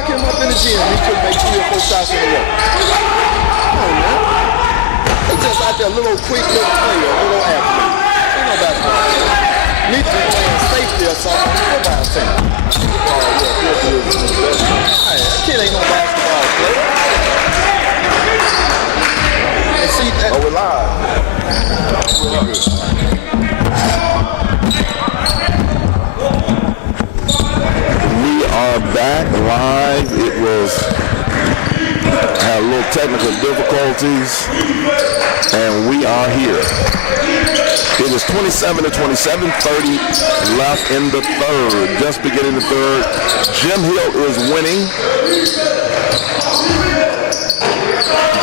lock him up in the gym, he could make 3 or 4 shots in a row. Come on, man. He's just out there, a little quick little player, a little athlete. Ain't no basketball player. Need to be playing safety or something on the football team. Hey, that kid ain't no basketball player. And see, oh, we're live. We are back live. It was had a little technical difficulties, and we are here. It was 27-27, 30 left in the third. Just beginning the third. Jim Hill is winning.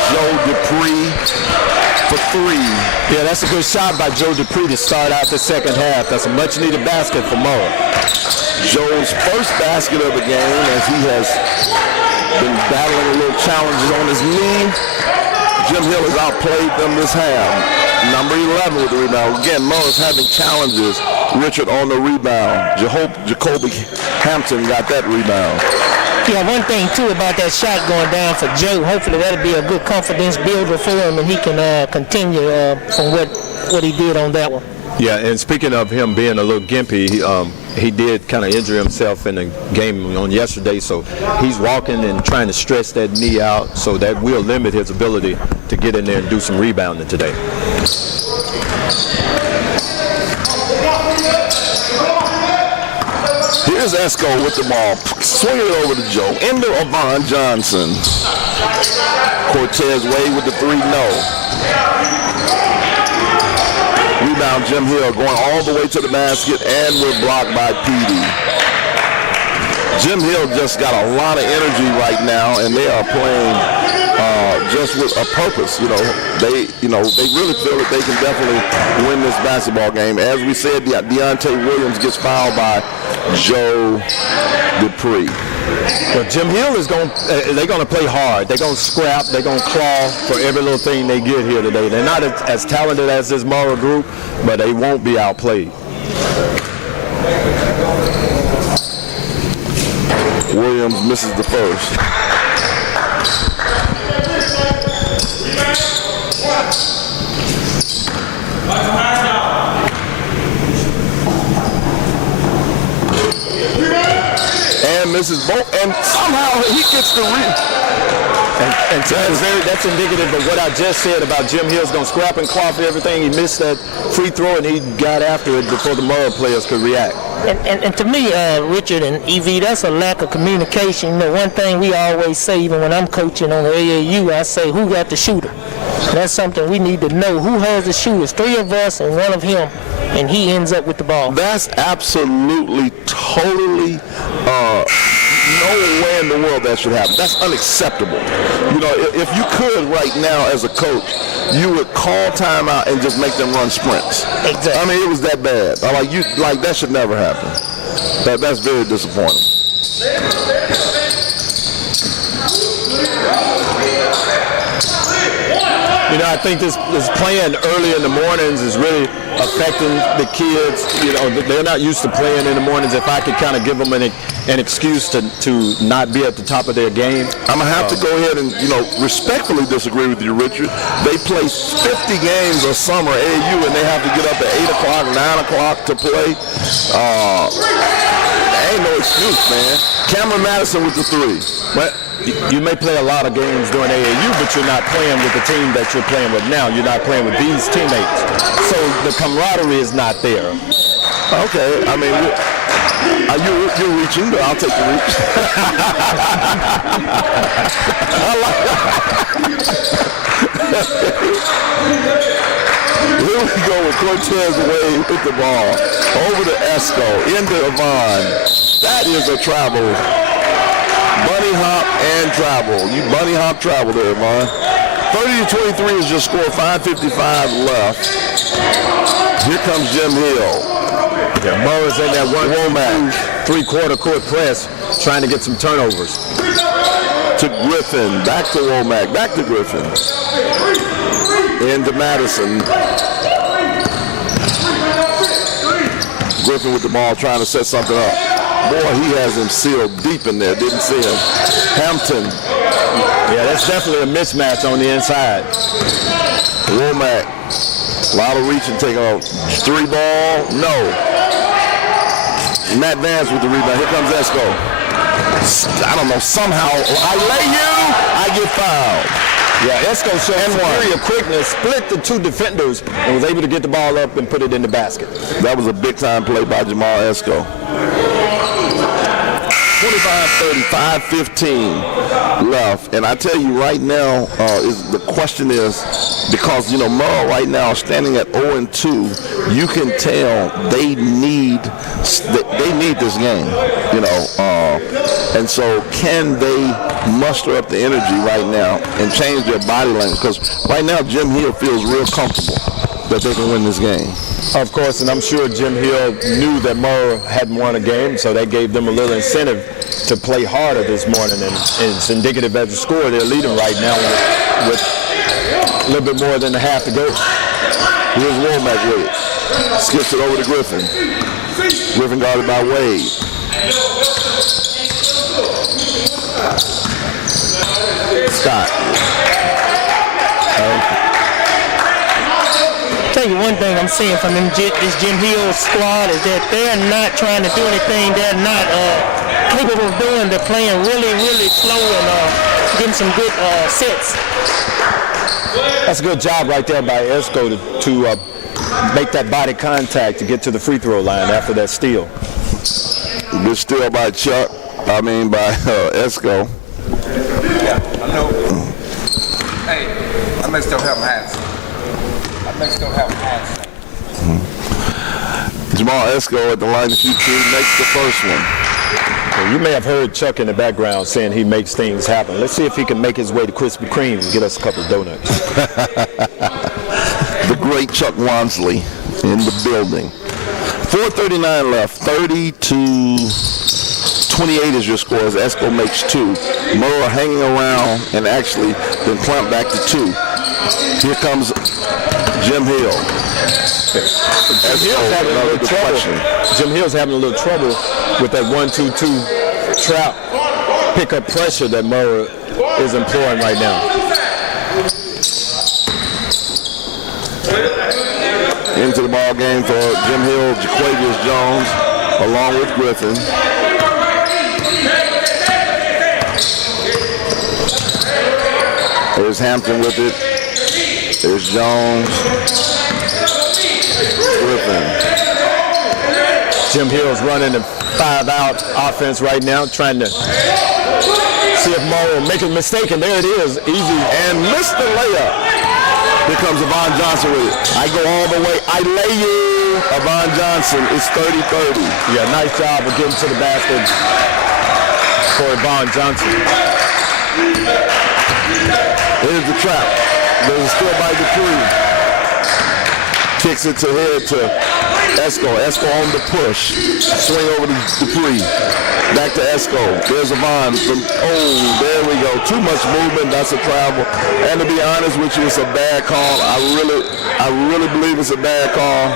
Joe Dupree for 3. Yeah, that's a good shot by Joe Dupree to start out the second half. That's a much-needed basket for Murrah. Joe's first basket of the game, as he has been battling a little challenges on his knee. Jim Hill has outplayed them this half. Number 11 with the rebound. Again, Murrah's having challenges. Richard on the rebound. Jacoby Hampton got that rebound. Yeah, one thing, too, about that shot going down for Joe, hopefully that'll be a good confidence builder for him, and he can continue from what he did on that one. Yeah, and speaking of him being a little gimpy, he did kind of injure himself in the game on yesterday, so he's walking and trying to stretch that knee out, so that will limit his ability to get in there and do some rebounding today. Here's Esco with the ball. Swing it over to Joe. Into Avon Johnson. Cortez Wade with the 3, no. Rebound Jim Hill going all the way to the basket, and we're blocked by Petey. Jim Hill just got a lot of energy right now, and they are playing just with a purpose. They really feel that they can definitely win this basketball game. As we said, Deontay Williams gets fouled by Joe Dupree. Well, Jim Hill is they're going to play hard. They're going to scrap. They're going to claw for every little thing they get here today. They're not as talented as this Murrah group, but they won't be outplayed. Williams misses the first. And misses both, and somehow he gets the And that's indicative of what I just said about Jim Hill's going to scrap and claw for everything. He missed that free throw, and he got after it before the Murrah players could react. And to me, Richard and EV, that's a lack of communication. One thing we always say, even when I'm coaching on the AAU, I say, who got the shooter? That's something we need to know. Who has the shooters? 3 of us and 1 of him, and he ends up with the ball. That's absolutely, totally no way in the world that should happen. That's unacceptable. If you could right now as a coach, you would call timeout and just make them run sprints. Exactly. I mean, it was that bad. That should never happen. That's very disappointing. I think this playing early in the mornings is really affecting the kids. They're not used to playing in the mornings. If I could kind of give them an excuse to not be at the top of their game. I'm going to have to go ahead and, respectfully disagree with you, Richard. They play 50 games a summer AAU, and they have to get up at 8 o'clock, 9 o'clock to play. Ain't no excuse, man. Cameron Madison with the 3. But you may play a lot of games during AAU, but you're not playing with the team that you're playing with now. You're not playing with these teammates. So the camaraderie is not there. Okay, I mean, you're reaching, but I'll take the reach. Here we go with Cortez Wade with the ball. Over to Esco, into Avon. That is a travel. Bunny hop and travel. You bunny hop travel there, man. 30-23 is your score. 5:55 left. Here comes Jim Hill. Yeah, Murrah's in that 1-2 3/4 court press, trying to get some turnovers. To Griffin, back to Womack, back to Griffin. Into Madison. Griffin with the ball, trying to set something up. Boy, he has him sealed deep in there. Didn't see him. Hampton. Yeah, that's definitely a mismatch on the inside. Womack. A lot of reaching, taking a 3-ball. No. Matt Vance with the rebound. Here comes Esco. I don't know. Somehow, I lay you. I get fouled. Yeah, Esco showed superior quickness, split the two defenders, and was able to get the ball up and put it in the basket. That was a big-time play by Jamal Esco. 25-30, 5:15 left. And I tell you right now, the question is, because, Murrah right now standing at 0-2, you can tell they need this game, and so can they muster up the energy right now and change their body language? Because right now Jim Hill feels real comfortable that they can win this game. Of course, and I'm sure Jim Hill knew that Murrah hadn't won a game, so that gave them a little incentive to play harder this morning, and it's indicative as the score. They're leading right now with a little bit more than a half to go. Here's Womack with it. Skips it over to Griffin. Griffin guarded by Wade. Scott. Tell you one thing I'm seeing from this Jim Hill squad is that they're not trying to do anything they're not capable of doing. They're playing really, really slow and getting some good sets. That's a good job right there by Esco to make that body contact to get to the free throw line after that steal. Good steal by by Esco. Yeah, I know. Hey, I may still have hands. Jamal Esco at the line to shoot two, makes the first one. Well, you may have heard Chuck in the background saying he makes things happen. Let's see if he can make his way to Krispy Kreme and get us a couple of donuts. The great Chuck Wansley in the building. 4:39 left, 30-28 is your score as Esco makes two. Murrah hanging around and actually then clamped back to two. Here comes Jim Hill. Jim Hill's having a little trouble with that 1-2-2 trap pickup pressure that Murrah is employing right now. Into the ball game for Jim Hill, Jaquavius Jones, along with Griffin. There's Hampton with it. There's Jones. Griffin. Jim Hill's running the 5-out offense right now, trying to see if Murrah will make a mistake, and there it is, easy. And missed the layup. Here comes Avon Johnson with it. I go all the way. I lay you. Avon Johnson is 30-30. Yeah, nice job of getting to the basket for Avon Johnson. Here's the trap. There's a steal by Dupree. Kicks it to head to Esco. Esco on the push. Swing over to Dupree. Back to Esco. There's Avon. There we go. Too much movement. That's a travel. And to be honest with you, it's a bad call. I really believe it's a bad call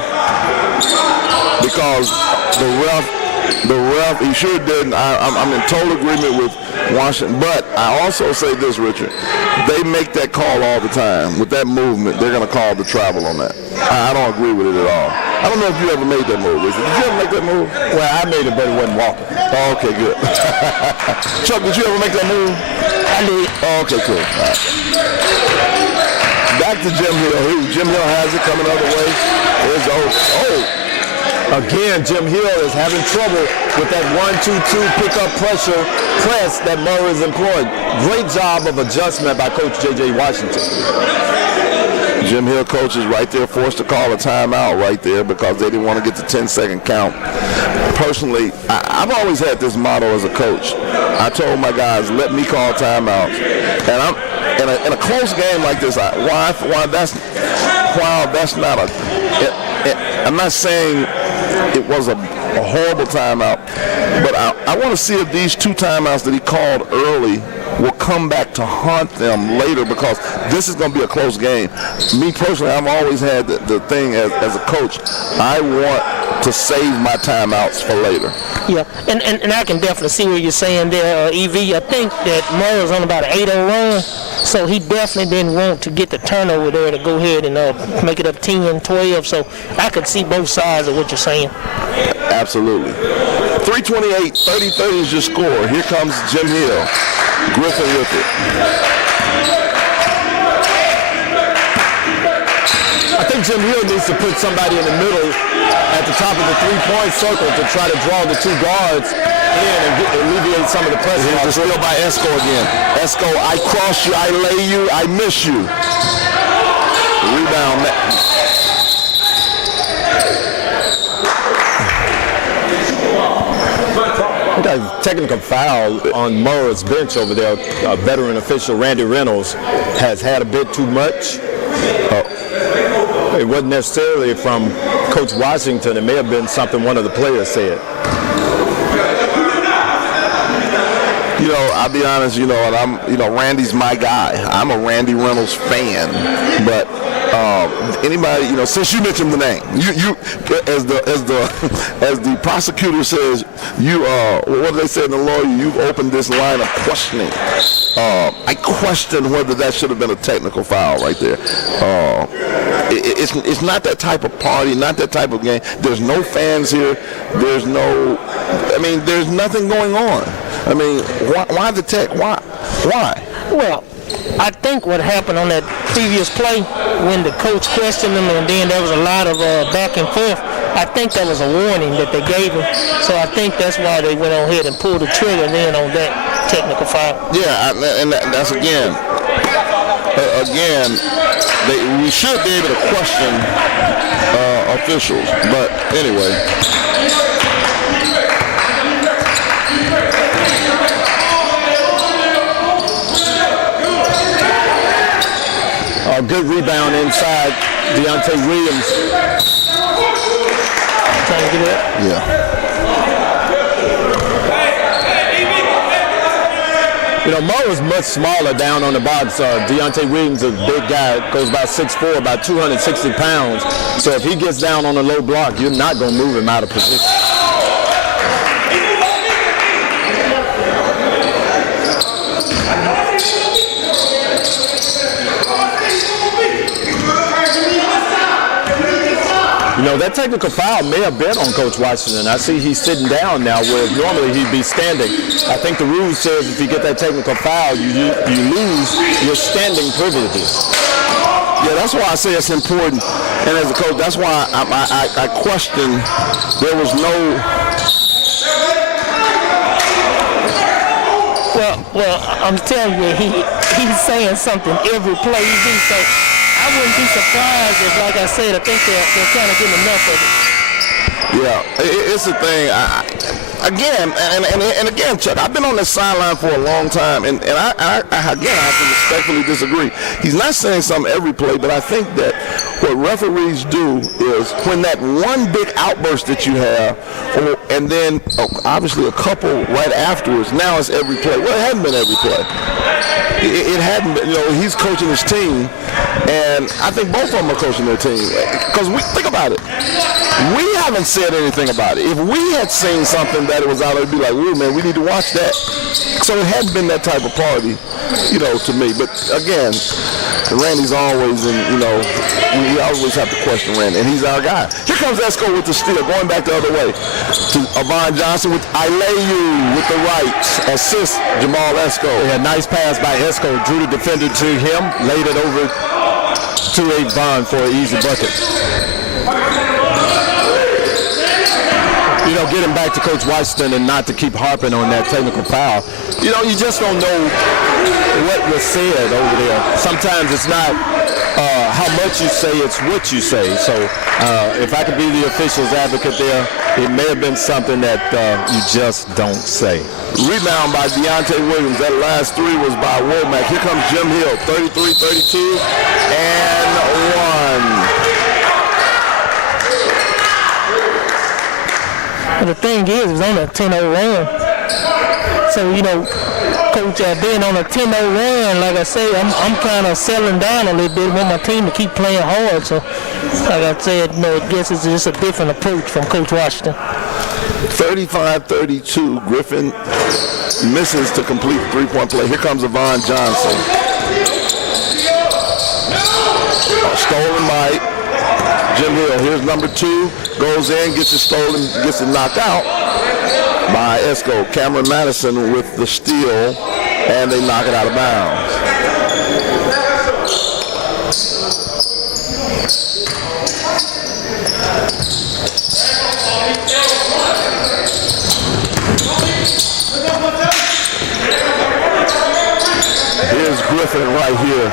because the ref, he sure didn't. I'm in total agreement with Washington. But I also say this, Richard. They make that call all the time. With that movement, they're going to call the travel on that. I don't agree with it at all. I don't know if you ever made that move, Richard. Did you ever make that move? Well, I made it, but it wasn't walking. Oh, okay, good. Chuck, did you ever make that move? I did. Oh, okay, cool. All right. Back to Jim Hill. Jim Hill has it coming the other way. There's Again, Jim Hill is having trouble with that 1-2-2 pickup press that Murrah is employed. Great job of adjustment by Coach J.J. Washington. Jim Hill coaches right there forced to call a timeout right there because they didn't want to get the 10-second count. Personally, I've always had this motto as a coach. I told my guys, let me call timeouts. And I'm in a close game like this. I'm not saying it was a horrible timeout, but I want to see if these two timeouts that he called early will come back to haunt them later because this is going to be a close game. Me personally, I've always had the thing as a coach. I want to save my timeouts for later. Yeah, and I can definitely see what you're saying there, EV. I think that Murrah's on about an 8-0 run, so he definitely didn't want to get the turnover there to go ahead and make it up 10-12. So I could see both sides of what you're saying. Absolutely. 3:28, 30-30 is your score. Here comes Jim Hill. Griffin with it. I think Jim Hill needs to put somebody in the middle at the top of the three-point circle to try to draw the two guards in and alleviate some of the pressure. Here's the steal by Esco again. Esco, I cross you, I lay you, I miss you. Rebound. Got a technical foul on Murrah's bench over there. Veteran official Randy Reynolds has had a bit too much. It wasn't necessarily from Coach Washington. It may have been something one of the players said. You know, I'll be honest, and Randy's my guy. I'm a Randy Reynolds fan, but anybody, since you mentioned the name, you as the prosecutor says, what they said in the lawyer, you've opened this line of questioning. I question whether that should have been a technical foul right there. It's not that type of party, not that type of game. There's no fans here. There's nothing going on. I mean, why the tech? Why? Well, I think what happened on that previous play when the coach questioned him and then there was a lot of back and forth, I think that was a warning that they gave him. So I think that's why they went on ahead and pulled the trigger then on that technical foul. Yeah, and that's again, we should be able to question officials. But anyway. Good rebound inside Deontay Williams. Trying to get it up? Yeah. Murrah's much smaller down on the box. Deontay Williams is a big guy, goes about 6'4", about 260 pounds. So if he gets down on a low block, you're not going to move him out of position. That technical foul may have been on Coach Washington. I see he's sitting down now, where normally he'd be standing. I think the rule says if you get that technical foul, you lose your standing privileges. Yeah, that's why I say it's important. And as a coach, that's why I question. There was no. Well, I'm telling you, he's saying something every play he do. So I wouldn't be surprised if, like I said, I think they're kind of getting enough of it. Yeah, it's a thing. Again, Chuck, I've been on this sideline for a long time, and I have to respectfully disagree. He's not saying something every play, but I think that what referees do is when that one big outburst that you have, and then obviously a couple right afterwards, now it's every play. Well, it hadn't been every play. It hadn't been, he's coaching his team, and I think both of them are coaching their team. Because think about it. We haven't said anything about it. If we had seen something that it was out, it'd be like, ooh, man, we need to watch that. So it hadn't been that type of party, to me. But again, Randy's always we always have to question Randy, and he's our guy. Here comes Esco with the steal, going back the other way to Avon Johnson with I lay you with the right. Assist Jamal Esco. A nice pass by Esco, drew the defender to him, laid it over to Avon for an easy bucket. Getting back to Coach Washington and not to keep harping on that technical foul. You just don't know what was said over there. Sometimes it's not how much you say, it's what you say. So if I could be the official's advocate there, it may have been something that you just don't say. Rebound by Deontay Williams. That last three was by Womack. Here comes Jim Hill, 33-32, and one. But the thing is, it's on a 10-0 run. So, you know, Coach, being on a 10-0 run, like I say, I'm kind of settling down a little bit. I want my team to keep playing hard. So, like I said, you know, I guess it's just a different approach from Coach Washington. 35-32, Griffin misses to complete three-point play. Here comes Avon Johnson. Stolen by Jim Hill. Here's number 2, goes in, gets it stolen, gets it knocked out by Esco. Cameron Madison with the steal, and they knock it out of bounds. Here's Griffin right here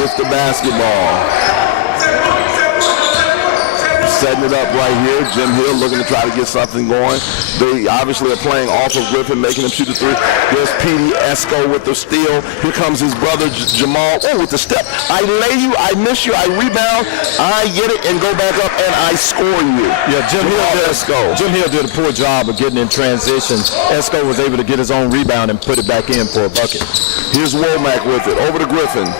with the basketball. Setting it up right here. Jim Hill looking to try to get something going. They obviously are playing off of Griffin, making him shoot a 3. There's Petey Esco with the steal. Here comes his brother Jamal. Oh, with the step. I lay you, I miss you, I rebound, I get it and go back up and I score you. Yeah, Jim Hill did a poor job of getting in transition. Esco was able to get his own rebound and put it back in for a bucket. Here's Womack with it. Over to Griffin.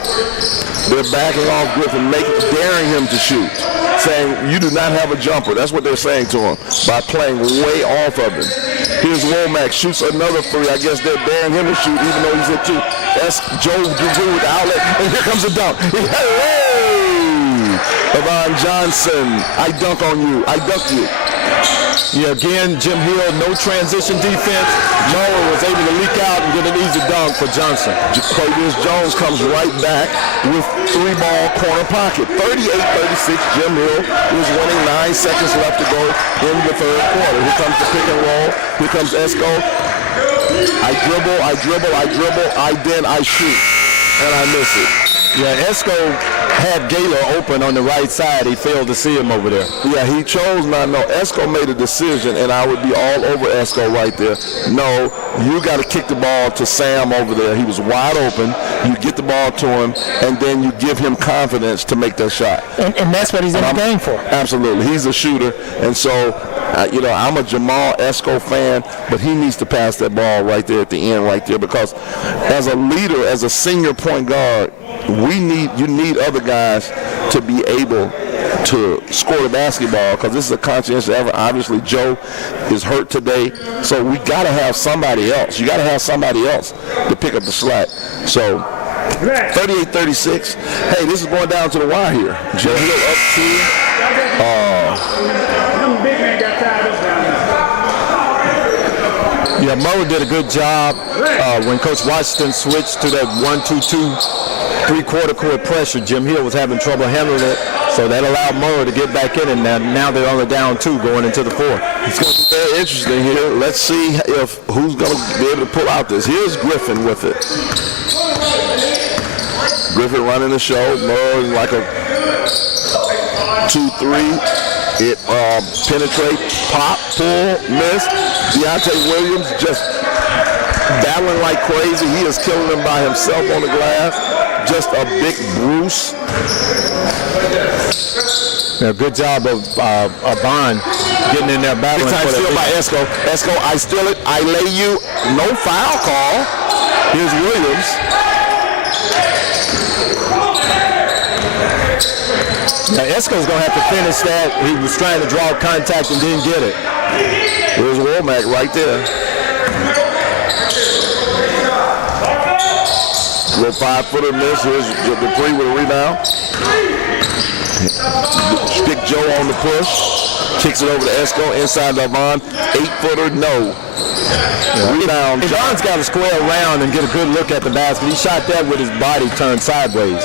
They're backing off Griffin, daring him to shoot, saying, you do not have a jumper. That's what they're saying to him by playing way off of him. Here's Womack, shoots another 3. I guess they're daring him to shoot, even though he's at 2. That's Joe Dudu with the outlet, and here comes the dunk. Hey! Avon Johnson, I dunk on you. I dunk you. Yeah, again, Jim Hill, no transition defense. Murrah was able to leak out and get an easy dunk for Johnson. Jaquavius Jones comes right back with 3-ball corner pocket. 38-36, Jim Hill is winning. 9 seconds left to go in the third quarter. Here comes the pick and roll. Here comes Esco. I dribble, I shoot. And I miss it. Yeah, Esco had Gaylor open on the right side. He failed to see him over there. Yeah, he chose not. No, Esco made a decision, and I would be all over Esco right there. No, you got to kick the ball to Sam over there. He was wide open. You get the ball to him, and then you give him confidence to make that shot. And that's what he's in the game for. Absolutely. He's a shooter, and so, you know, I'm a Jamal Esco fan, but he needs to pass that ball right there at the end right there because as a leader, as a senior point guard, you need other guys to be able to score the basketball because this is a conscientious effort. Obviously, Joe is hurt today, so we got to have somebody else. You got to have somebody else to pick up the slack. So 38-36. Hey, this is going down to the wire here. Jim Hill up 2. Yeah, Murrah did a good job when Coach Washington switched to that 1-2-2 three-quarter court pressure. Jim Hill was having trouble handling it, so that allowed Murrah to get back in, and now they're only down 2 going into the 4th. It's going to be very interesting here. Let's see if who's going to be able to pull out this. Here's Griffin with it. Griffin running the show. Murrah like a 2-3. It penetrates, pop, pull, miss. Deontay Williams just battling like crazy. He is killing them by himself on the glass. Just a big Bruce. Yeah, good job of Bond getting in there battling. Big time steal by Esco. Esco, I steal it. I lay you. No foul call. Here's Williams. Now Esco's going to have to finish that. He was trying to draw contact and didn't get it. Here's Womack right there. Little 5-footer miss. Here's the 3 with a rebound. Stick Joe on the push. Kicks it over to Esco. Inside Lavon. 8-footer, no. Yeah. Rebound. John's got to square around and get a good look at the basket. He shot that with his body turned sideways.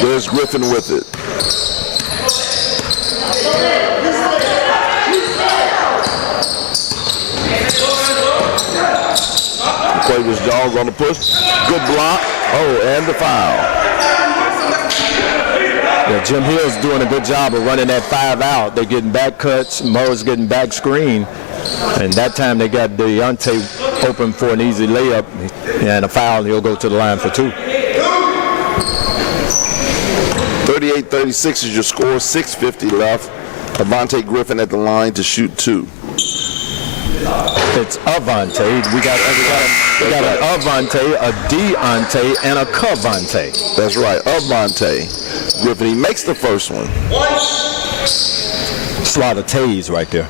There's Griffin with it. Jaquavius Jones on the push. Good block. Oh, and the foul. Yeah, Jim Hill's doing a good job of running that 5 out. They're getting back cuts. Murrah's getting back screen. And that time they got Deontay open for an easy layup and a foul, and he'll go to the line for 2. 38-36 is your score. 6:50 left. Avante Griffin at the line to shoot 2. It's Avante. We got an Avante, a Deonte, and a Cavante. That's right, Avante Griffin. He makes the first one. It's a lot of Tays right there.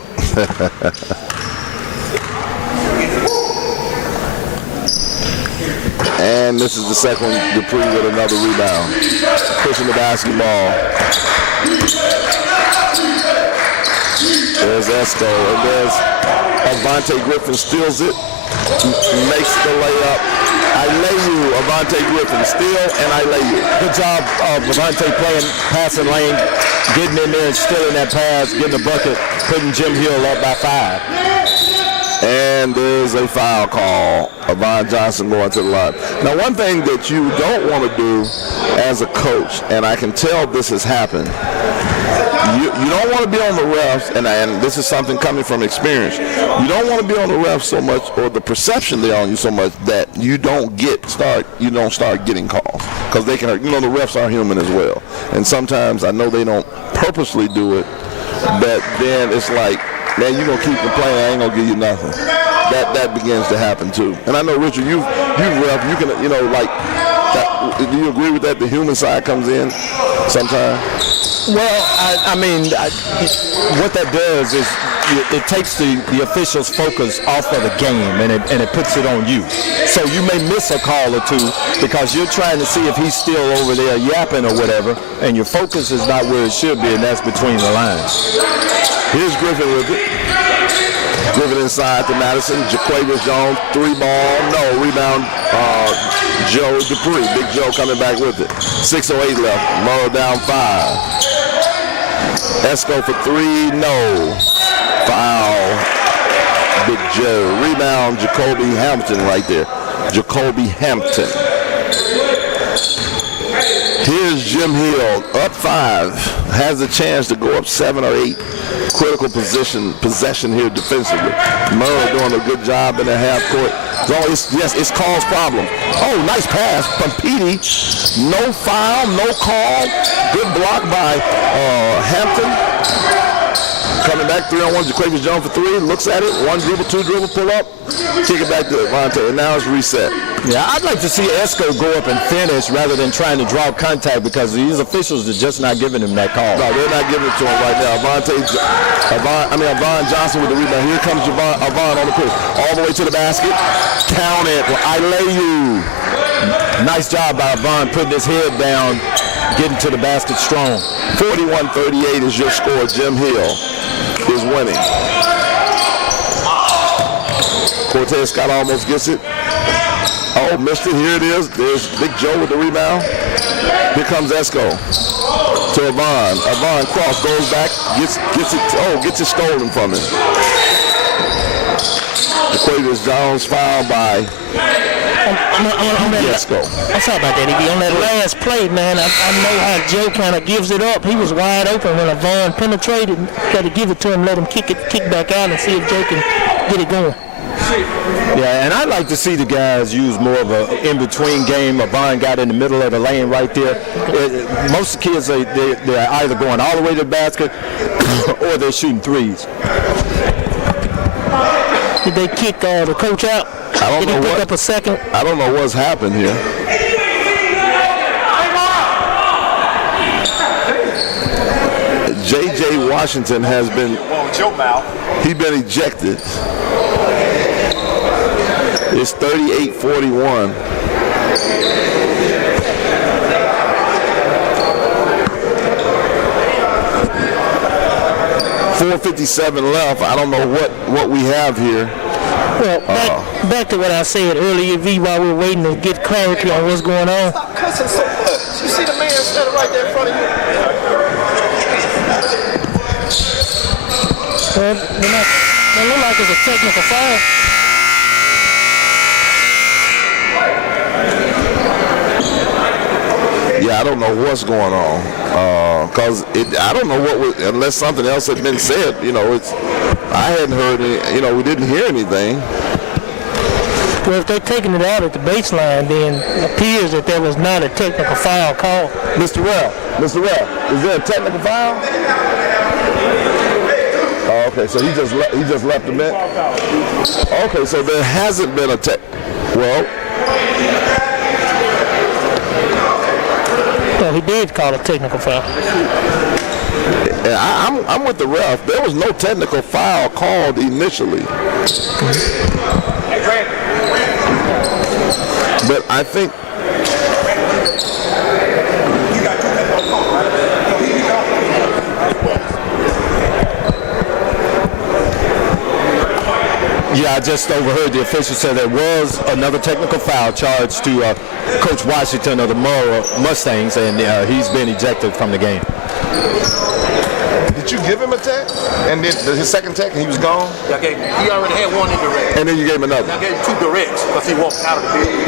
And this is the second one, Dupree with another rebound. Pushing the basketball. There's Esco, and there's Avante Griffin steals it, makes the layup. I lay you, Avante Griffin, steal, and I lay you. Good job of Avante playing passing lane, getting in there and stealing that pass, getting the bucket, putting Jim Hill up by 5. And there's a foul call. Avon Johnson going to the line. Now, one thing that you don't want to do as a coach, and I can tell this has happened, you don't want to be on the refs, and this is something coming from experience. You don't want to be on the refs so much, or the perception they're on you so much, that you don't start getting calls, because they can hurt. The refs are human as well, and sometimes I know they don't purposely do it, but then it's like, man, you're gonna keep complaining, I ain't gonna give you nothing. That begins to happen too. And I know, Richard, you ref, you can, like, do you agree with that? The human side comes in sometimes. Well, I mean, what that does is it takes the officials' focus off of the game, and it puts it on you. So you may miss a call or two because you're trying to see if he's still over there yapping or whatever, and your focus is not where it should be, and that's between the lines. Here's Griffin with it. Griffin inside to Madison. Jaquavius Jones, 3-ball, no. Rebound, Joe Dupree. Big Joe coming back with it. 6:08 left. Murrah down 5. Esco for 3, no. Foul. Big Joe. Rebound, Jacoby Hampton right there. Jacoby Hampton. Here's Jim Hill, up 5. Has a chance to go up 7 or 8. Critical possession here defensively. Murrah doing a good job in the half court. It's Call's problem. Oh, nice pass from Petey. No foul, no call. Good block by Hampton. Coming back 3-on-1, Jaquavius Jones for 3. Looks at it. 1 dribble, 2 dribble, pull up. Kick it back to Avante, and now it's reset. Yeah, I'd like to see Esco go up and finish rather than trying to draw contact, because these officials are just not giving him that call. No, they're not giving it to him right now. Avon Johnson with the rebound. Here comes Avon on the push. All the way to the basket. Count it. I lay you. Nice job by Avon putting his head down, getting to the basket strong. 41-38 is your score. Jim Hill is winning. Cortez Scott almost gets it. Oh, missed it. Here it is. There's Big Joe with the rebound. Here comes Esco to Avon. Avon cross, goes back, gets it stolen from him. Jaquavius Jones fouled by Esco. I'm sorry about that, E.B. On that last play, man, I know how Joe kind of gives it up. He was wide open when Avon penetrated. Got to give it to him, let him kick back out, and see if Joe can get it going. Yeah, and I'd like to see the guys use more of an in-between game. Avon got in the middle of the lane right there. Most of the kids, they're either going all the way to the basket or they're shooting threes. Did they kick the coach out? Did he pick up a second? I don't know what's happened here. J.J. Washington has been ejected. It's 38-41. .457 left. I don't know what we have here. Well, back to what I said earlier, V, while we're waiting to get clarity on what's going on. Stop cussing so much. You see the man standing right there in front of you? Well, it look like it's a technical foul. Yeah, I don't know what's going on, cause I don't know unless something else had been said. I hadn't heard any. We didn't hear anything. Well, if they're taking it out at the baseline, then it appears that there was not a technical foul call. Mr. Rell, is there a technical foul? Okay, so he just left the bench. Okay, so there hasn't been a well. Well, he did call a technical foul. I'm with the ref. There was no technical foul called initially. But I think Yeah, I just overheard the official say there was another technical foul charged to Coach Washington of the Murrah Mustangs, and he's been ejected from the game. Did you give him a tech? And then his second tech, and he was gone? Okay, he already had one indirect. And then you gave him another? I gave him 2 directs because he walked out of the building.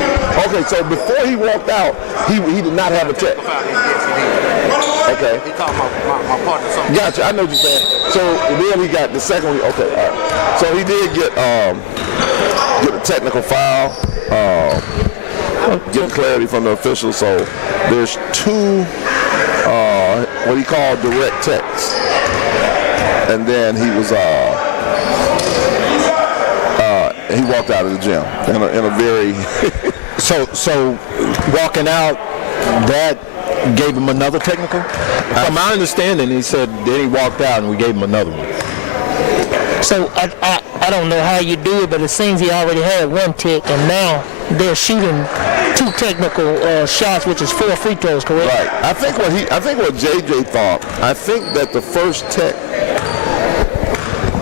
Okay, so before he walked out, he did not have a tech. Yes, he did. Okay. He called my partner something. Gotcha, I know what you're saying. So then he got the second one. Okay, all right. So he did get a technical foul, getting clarity from the officials. So there's 2 what he called direct techs. And then he was he walked out of the gym in a very so walking out, that gave him another technical? From my understanding, he said then he walked out and we gave him another one. So I don't know how you do it, but it seems he already had 1 tech, and now they're shooting 2 technical shots, which is 4 free throws, correct? right. I think what JJ thought. I think that the first tech.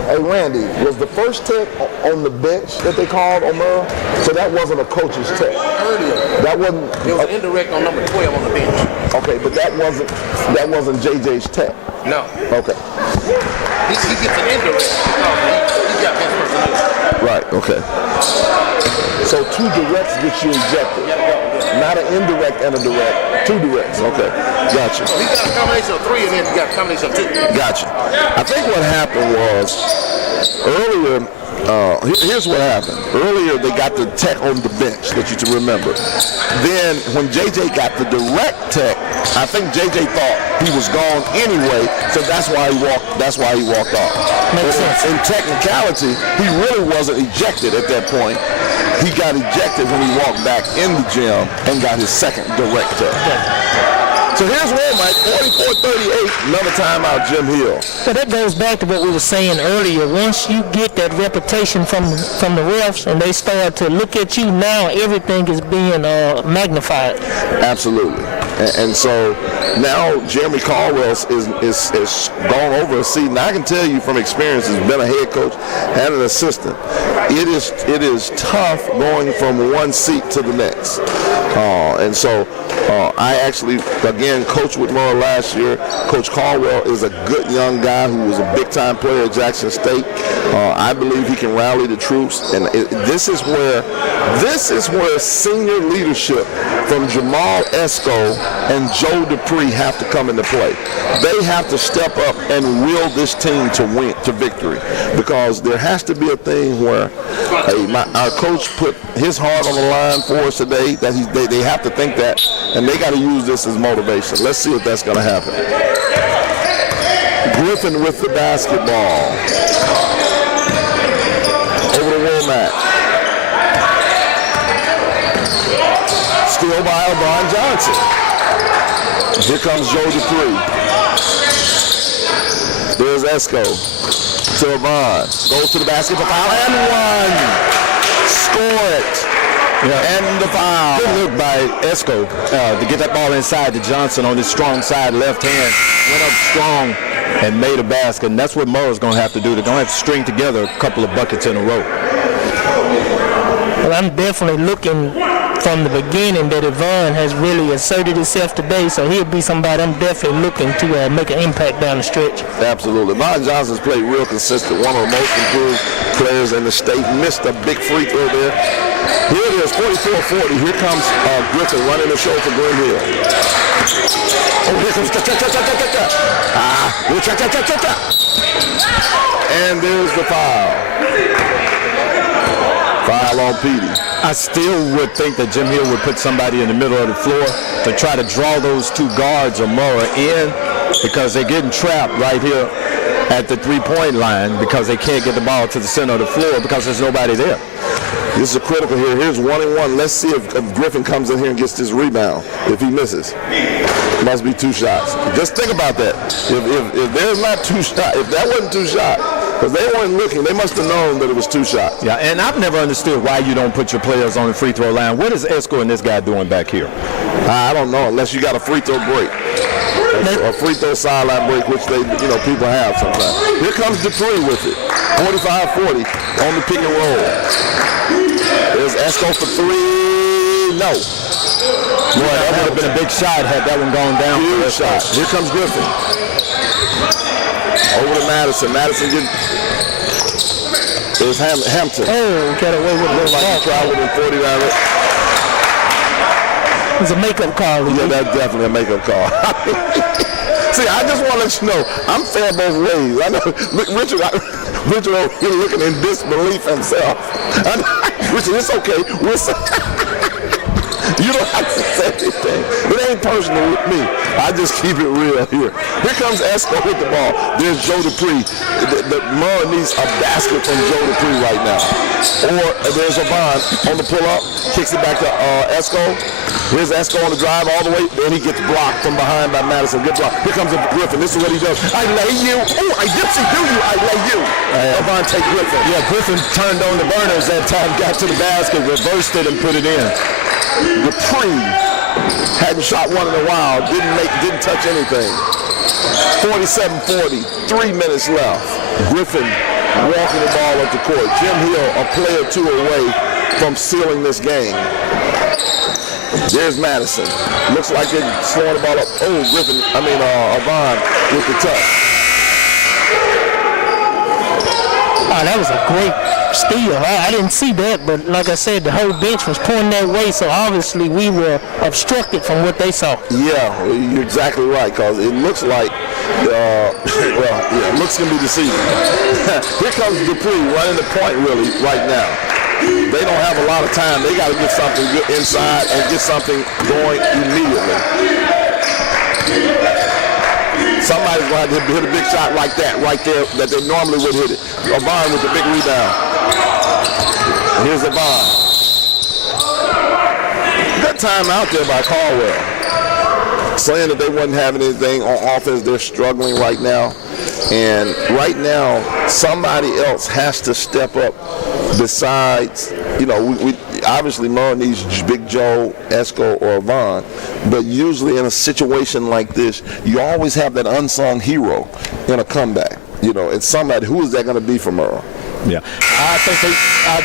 Hey Randy, was the first tech on the bench that they called on Murrah? So that wasn't a coach's tech. Earlier, That wasn't. there was an indirect on number 12 on the bench. Okay, but that wasn't JJ's tech. No. Okay. He gets an indirect because he got bench personnel. Right. Okay. So 2 directs get you ejected. Not an indirect and a direct. 2 directs. Okay. Gotcha. So he got a combination of 3 and then he got a combination of 2. Gotcha. I think what happened was earlier. Here's what happened. Earlier, they got the tech on the bench that you to remember. Then, when JJ got the direct tech, I think JJ thought he was gone anyway, so that's why he walked off. Makes sense. In technicality, he really wasn't ejected at that point. He got ejected when he walked back in the gym and got his second direct tech. So here's one, Mike, 44-38, another timeout, Jim Hill. So that goes back to what we were saying earlier. Once you get that reputation from the refs and they start to look at you, now everything is being magnified. Absolutely. And so now Jeremy Caldwell is gone over a season. I can tell you from experience, has been a head coach and an assistant. It is tough going from one seat to the next. And so I actually, again, coached with Murrah last year. Coach Caldwell is a good young guy who was a big-time player at Jackson State. I believe he can rally the troops, and this is where senior leadership from Jamal Esco and Joe Dupree have to come into play. They have to step up and will this team to victory, because there has to be a thing where our coach put his heart on the line for us today. That they have to think that, and they got to use this as motivation. Let's see if that's going to happen. Griffin with the basketball. Over to Womack. Steal by LeBron Johnson. Here comes Joe Dupree. There's Esco. To LeBron. Goes to the basket for foul and 1. Score it. Yeah. And the foul. Good look by Esco to get that ball inside to Johnson on his strong side, left hand. Went up strong and made a basket. And that's what Murrah's going to have to do. They're going to have to string together a couple of buckets in a row. Well, I'm definitely looking from the beginning that Yvonne has really asserted himself today, so he'll be somebody I'm definitely looking to make an impact down the stretch. Absolutely. Von Johnson's played real consistent, one of the most improved players in the state. Missed a big free throw there. Here it is, 44-40. Here comes Griffin running the show for Green Hill. Oh, here comes and there's the foul. Foul on Petey. I still would think that Jim Hill would put somebody in the middle of the floor to try to draw those 2 guards of Murrah in, because they're getting trapped right here at the three-point line because they can't get the ball to the center of the floor because there's nobody there. This is critical here. Here's 1-and-1. Let's see if Griffin comes in here and gets this rebound. If he misses, must be 2 shots. Just think about that. If there's not 2 shots, if that wasn't 2 shots, because they weren't looking, they must have known that it was 2 shots. Yeah, and I've never understood why you don't put your players on the free throw line. What is Esco and this guy doing back here? I don't know, unless you got a free throw break. A free throw sideline break, which people have sometimes. Here comes Dupree with it. 45-40 on the pick and roll. There's Esco for 3. No. Boy, that would have been a big shot had that one gone down. Huge shot. Here comes Griffin. Over to Madison. Madison there's Hampton. Oh, got away with Looks like he traveled in 40 around it. It's a makeup call. Yeah, that's definitely a makeup call. See, I just want to let you know, I'm fair both ways. I know Richard over here looking in disbelief himself. Richard, it's okay. You don't have to say anything. It ain't personal with me. I just keep it real here. Here comes Esco with the ball. There's Joe Dupree. The Murrah needs a basket from Joe Dupree right now. Or there's Avon on the pull-up. Kicks it back to Esco. Here's Esco on the drive all the way. Then he gets blocked from behind by Madison. Good block. Here comes Griffin. This is what he does. I lay you. Oh, I dipsy do you. I lay you. Avon take Griffin. Yeah, Griffin turned on the burners that time, got to the basket, reversed it, and put it in. Dupree hadn't shot one in a while, didn't touch anything. 47-40, 3 minutes left. Griffin walking the ball up the court. Jim Hill, a player 2 away from sealing this game. There's Madison. Looks like they're slowing the ball up. Oh, Avon with the touch. Oh, that was a great steal. I didn't see that, but like I said, the whole bench was pointing that way, so obviously we were obstructed from what they saw. Yeah, you're exactly right, because it looks like, looks can be deceiving. Here comes Dupree running the point really right now. They don't have a lot of time. They got to get something good inside and get something going immediately. Somebody's going to hit a big shot like that, right there, that they normally would hit it. Avon with the big rebound. Here's Avon. Good time out there by Caldwell. Saying that they wasn't having anything on offense. They're struggling right now. And right now, somebody else has to step up besides, we obviously Murrah needs Big Joe, Esco, or Avon. But usually in a situation like this, you always have that unsung hero in a comeback. And somebody, who is that going to be for Murrah? Yeah, I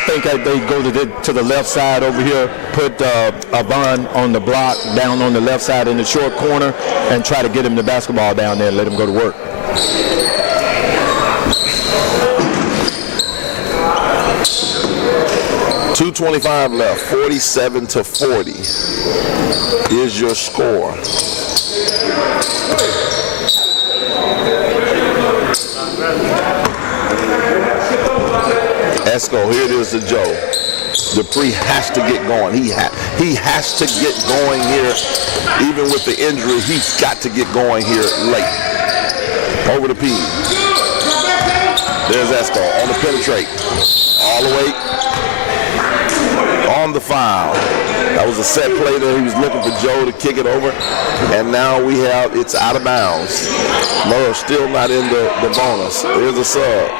think they go to the left side over here, put Avon on the block, down on the left side in the short corner, and try to get him the basketball down there and let him go to work. .225 left, 47-40 is your score. Esco, here it is to Joe. Dupree has to get going. He has to get going here. Even with the injury, he's got to get going here late. Over to P. There's Esco on the penetrate. All the way on the foul. That was a set play there. He was looking for Joe to kick it over. And now it's out of bounds. Murrah still not in the bonus. Here's a sub.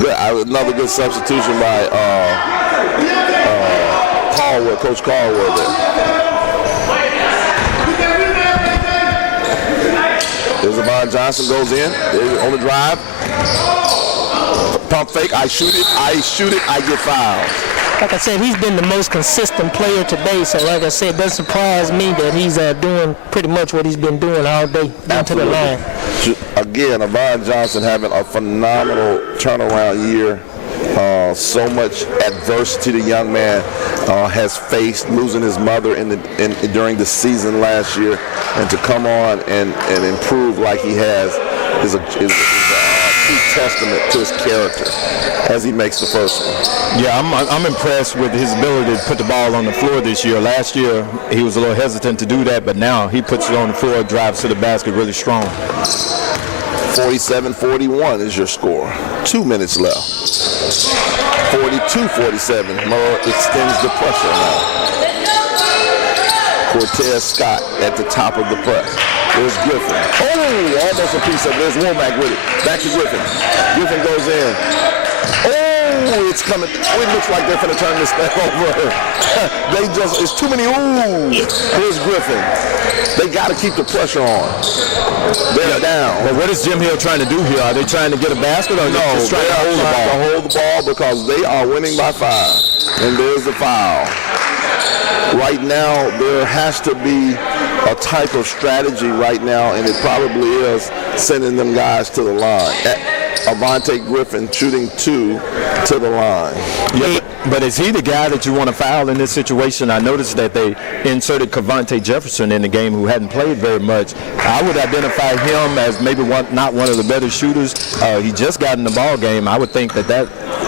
Good. Another good substitution by Caldwell, Coach Caldwell there. There's Avon Johnson goes in on the drive. Pump fake. I shoot it. I get fouled. Like I said, he's been the most consistent player today. So, like I said, it doesn't surprise me that he's doing pretty much what he's been doing all day down to the line. Again, Avon Johnson having a phenomenal turnaround year. So much adversity the young man has faced, losing his mother during the season last year, and to come on and improve like he has is a true testament to his character as he makes the first one. Yeah, I'm impressed with his ability to put the ball on the floor this year. Last year, he was a little hesitant to do that, but now he puts it on the floor, drives to the basket really strong. 47-41 is your score. 2 minutes left. 42-47. Murrah extends the pressure now. Cortez Scott at the top of the press. There's Griffin. Oh, almost a piece of it. There's Womack with it. Back to Griffin. Griffin goes in. Oh, it's coming. Oh, it looks like they're going to turn this thing over. It's too many oohs. Here's Griffin. They got to keep the pressure on. They're down. But what is Jim Hill trying to do here? Are they trying to get a basket or just trying to hold the ball? To hold the ball because they are winning by 5. And there's the foul. Right now, there has to be a type of strategy right now, and it probably is sending them guys to the line. Avante Griffin shooting 2 to the line. Yeah, but is he the guy that you want to foul in this situation? I noticed that they inserted Cavante Jefferson in the game, who hadn't played very much. I would identify him as maybe not one of the better shooters. He just got in the ball game. I would think that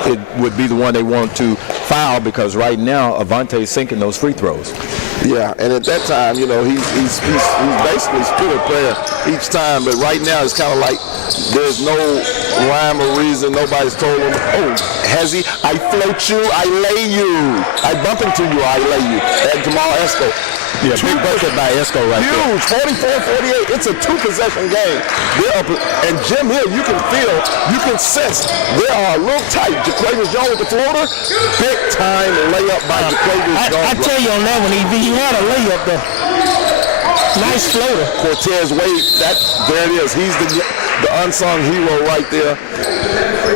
it would be the one they want to foul because right now Avante is sinking those free throws. Yeah, and at that time, you know, he's basically split a player each time, but right now it's kind of like there's no rhyme or reason. Nobody's told him, oh, has he? I float you, I lay you. I bump into you, I lay you. And Jamal Esco. Yeah, big bucket by Esco right there. Huge, 44-48. It's a 2-possession game. They're up, and Jim Hill, you can sense they are a little tight. Jaquavius Jones with the floater. Big time layup by Jaquavius Jones. I tell you on that one, EV, he had a layup there. Nice floater. Cortez Wade, there it is. He's the unsung hero right there.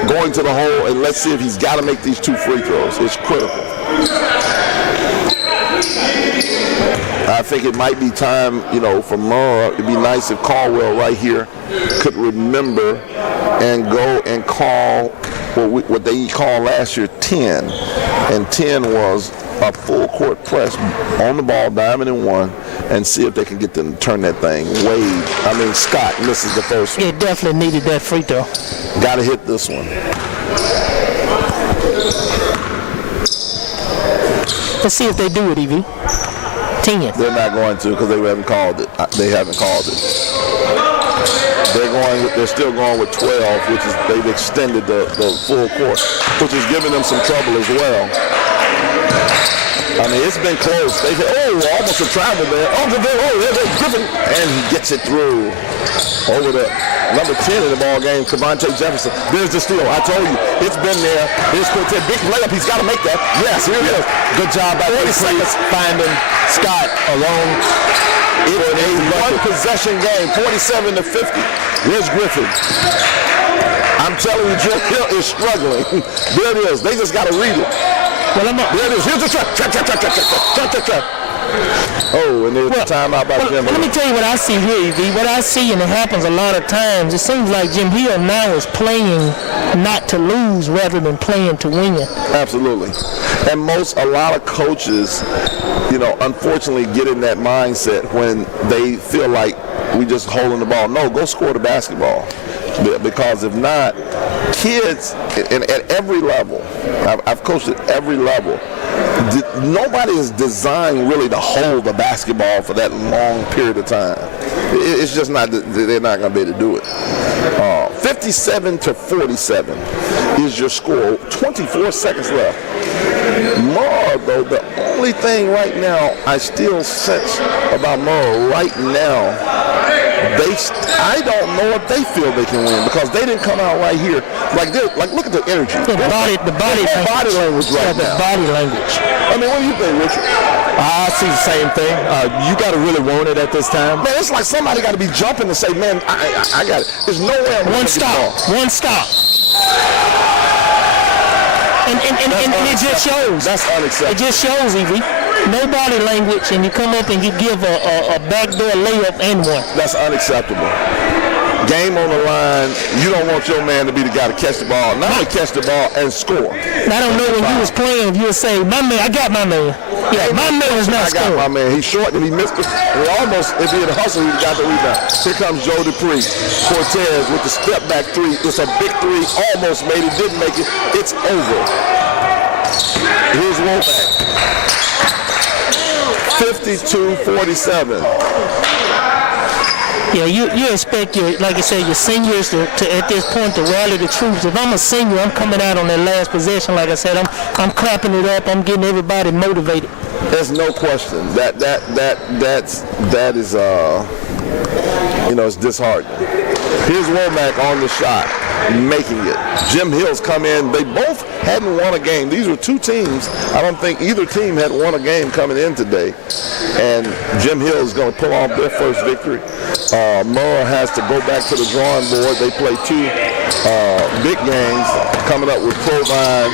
Going to the hole, and let's see if he's got to make these 2 free throws. It's critical. I think it might be time, you know, for Murrah. It'd be nice if Caldwell right here could remember and go and call what they called last year 10. And 10 was a full court press on the ball, diamond and 1, and see if they can get them to turn that thing. Scott misses the first one. It definitely needed that free throw. Got to hit this one. Let's see if they do it, EV. 10. They're not going to because they haven't called it. They haven't called it. They're still going with 12, which is they've extended the full court, which is giving them some trouble as well. I mean, it's been close. They said, almost a travel there. There's Griffin, and he gets it through over the number 10 in the ball game, Cavante Jefferson. There's the steal. I told you, it's been there. Here's Cortez, big layup. He's got to make that. Yes, here it is. Good job by 40 seconds finding Scott alone. It's a 1-possession game, 47-50. There's Griffin. I'm telling you, Jim Hill is struggling. There it is. They just got to read it. Well, there it is. Here's the trap. Trap. Oh, and there's a timeout by Jim Hill. Let me tell you what I see here, EV. What I see, and it happens a lot of times, it seems like Jim Hill now is playing not to lose rather than playing to win. Absolutely. And a lot of coaches, you know, unfortunately get in that mindset when they feel like we just holding the ball. No, go score the basketball. Because if not, kids at every level, I've coached at every level, nobody is designed really to hold the basketball for that long period of time. It's just not, they're not going to be able to do it. 57-47 is your score. 24 seconds left. Murrah, though, the only thing right now I still sense about Murrah right now, I don't know if they feel they can win because they didn't come out right here. Look at the energy. The body language right now. The body language. I mean, what do you think, Richard? I see the same thing. You got to really want it at this time. Man, it's like somebody got to be jumping to say, man, I got it. There's no way I'm going to get One stop. And it just shows. That's unacceptable. It just shows, Evie. No body language, and you come up and you give a backdoor layup and one. That's unacceptable. game on the line, you don't want your man to be the guy to catch the ball. Not only catch the ball and score. I don't know when you was playing, you would say, my man, I got my man. Yeah, my man is not scoring. I got my man. He's short and he missed it. And almost, if he had hustled, he got the rebound. Here comes Joe Dupree. Cortez with the step back three. It's a big three. Almost made it. Didn't make it. It's over. Here's Womack. 52-47. Yeah, you expect like I said, your seniors to at this point to rally the troops. If I'm a senior, I'm coming out on that last possession. Like I said, I'm clapping it up. I'm getting everybody motivated. There's no question that is it's disheartening. Here's Womack on the shot, making it. Jim Hill's come in. They both hadn't won a game. These were two teams. I don't think either team had won a game coming in today. And Jim Hill is going to pull off their first victory. Murrah has to go back to the drawing board. They play two big games coming up with Provine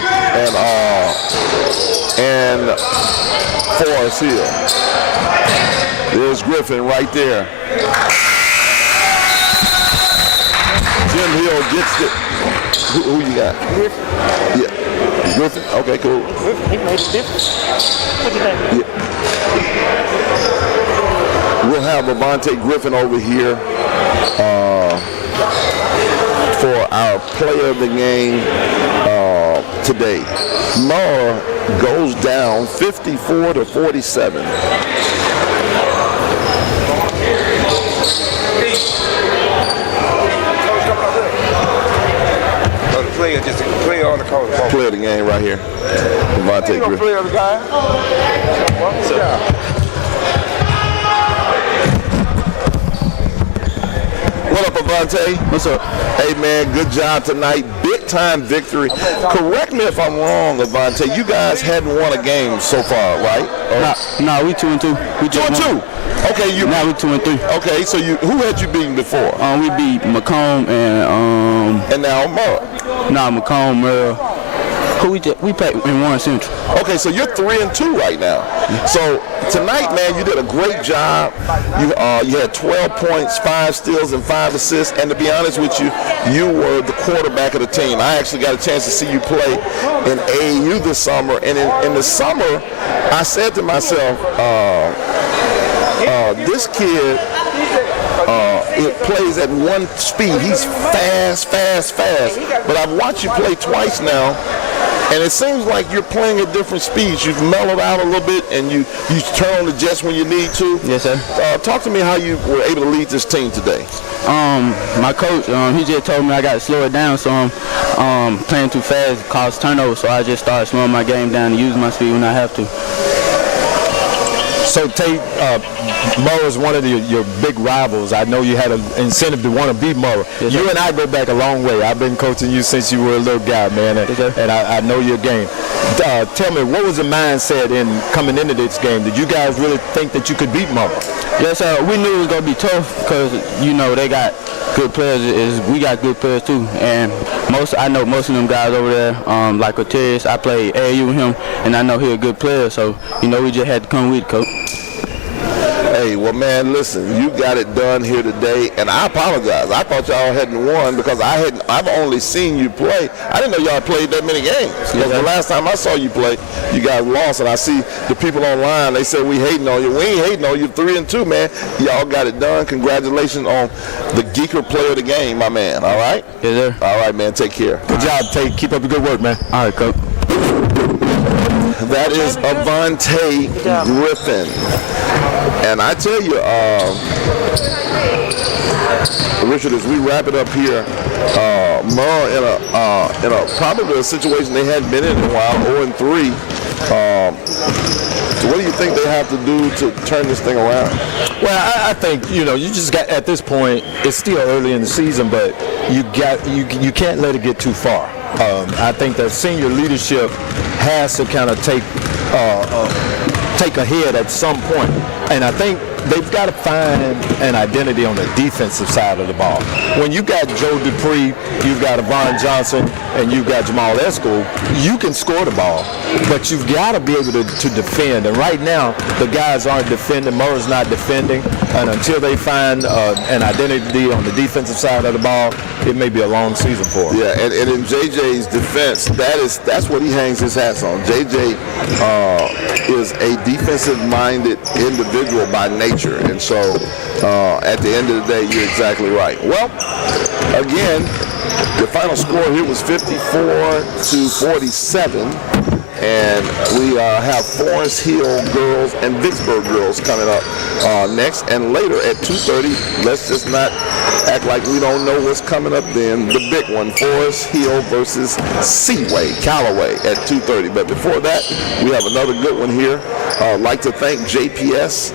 and Forest Hill. There's Griffin right there. Jim Hill gets it. Who you got? Griffin. Yeah. Griffin? Okay, cool. Griffin, he made a difference. What do you think? Yeah. We'll have Avante Griffin over here for our player of the game today. Murrah goes down 54-47. Just play on the court. Play of the game right here. Avante Griffin. Play of the guy. What up, Avante? What's up? Hey, man, good job tonight. Big time victory. Correct me if I'm wrong, Avante. You guys hadn't won a game so far, right? Nah, we 2-2. We 2-2. Okay, Now we 2-3. Okay, so who had you beaten before? We beat Macomb and now Murrah. Macomb, Murrah. Who we played in Warren Central. Okay, so you're 3-2 right now. So tonight, man, you did a great job. You had 12 points, 5 steals, and 5 assists. And to be honest with you, you were the quarterback of the team. I actually got a chance to see you play in AAU this summer. And in the summer, I said to myself, this kid it plays at one speed. He's fast. But I've watched you play twice now, and it seems like you're playing at different speeds. You've mellowed out a little bit, and you turn on the jets when you need to. Yes, sir. Talk to me how you were able to lead this team today. My coach, he just told me I got to slow it down, so I'm playing too fast, cause turnovers. So I just started slowing my game down and using my speed when I have to. So, Tate, Murrah is one of your big rivals. I know you had an incentive to want to beat Murrah. Yes, you and I go back a long way. I've been coaching you since you were a little guy, man, and I know your game. Tell me, what was the mindset in coming into this game? Did you guys really think that you could beat Murrah? Yes, sir. We knew it was going to be tough because, they got good players. We got good players, too. And I know most of them guys over there, like Cortez, I played AAU with him, and I know he's a good player. So, we just had to come with it, coach. Hey, well, man, listen, you got it done here today, and I apologize. I thought y'all hadn't won because I've only seen you play. I didn't know y'all played that many games. Because the last time I saw you play, you guys lost, and I see the people online, they said we hating on you. We ain't hating on you. 3-2, man. Y'all got it done. Congratulations on the Geeker player of the game, my man. All right? Yes, sir. All right, man. Take care. Good job, Tate. Keep up the good work, man. All right, coach. That is Avante Griffin. And I tell you, Richard, as we wrap it up here, Murrah in a probably a situation they hadn't been in a while, 0-3. So what do you think they have to do to turn this thing around? Well, I think you just got at this point. It's still early in the season, but you can't let it get too far. I think the senior leadership has to kind of take a head at some point, and I think they've got to find an identity on the defensive side of the ball. When you got Joe Dupree, you've got Avon Johnson, and you've got Jamal Esco, you can score the ball, but you've got to be able to defend. And right now, the guys aren't defending. Murrah's not defending. And until they find an identity on the defensive side of the ball, it may be a long season for him. Yeah, and in JJ's defense, that's what he hangs his hats on. JJ is a defensive-minded individual by nature, and so at the end of the day, you're exactly right. Well, again, the final score here was 54-47, and we have Forest Hill girls and Vicksburg girls coming up next, and later at 2:30. Let's just not act like we don't know what's coming up then. The big one, Forest Hill versus Seaway, Callaway at 2:30. But before that, we have another good one here. I'd like to thank JPS,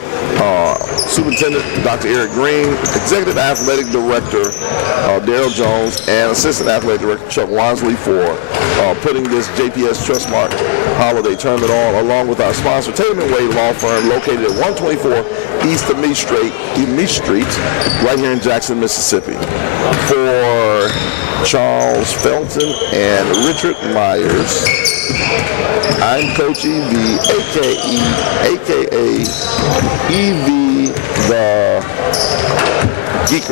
Superintendent Dr. Eric Green, Executive Athletic Director Daryl Jones, and Assistant Athletic Director Chuck Wansley for putting this JPS Trustmark Holiday Tournament on, along with our sponsor, Tatum & Wade Law Firm, located at 124 East of Meade Street, right here in Jackson, Mississippi. For Charles Felton and Richard Myers, I'm Coach EV, a.k.a. EV the Geeker.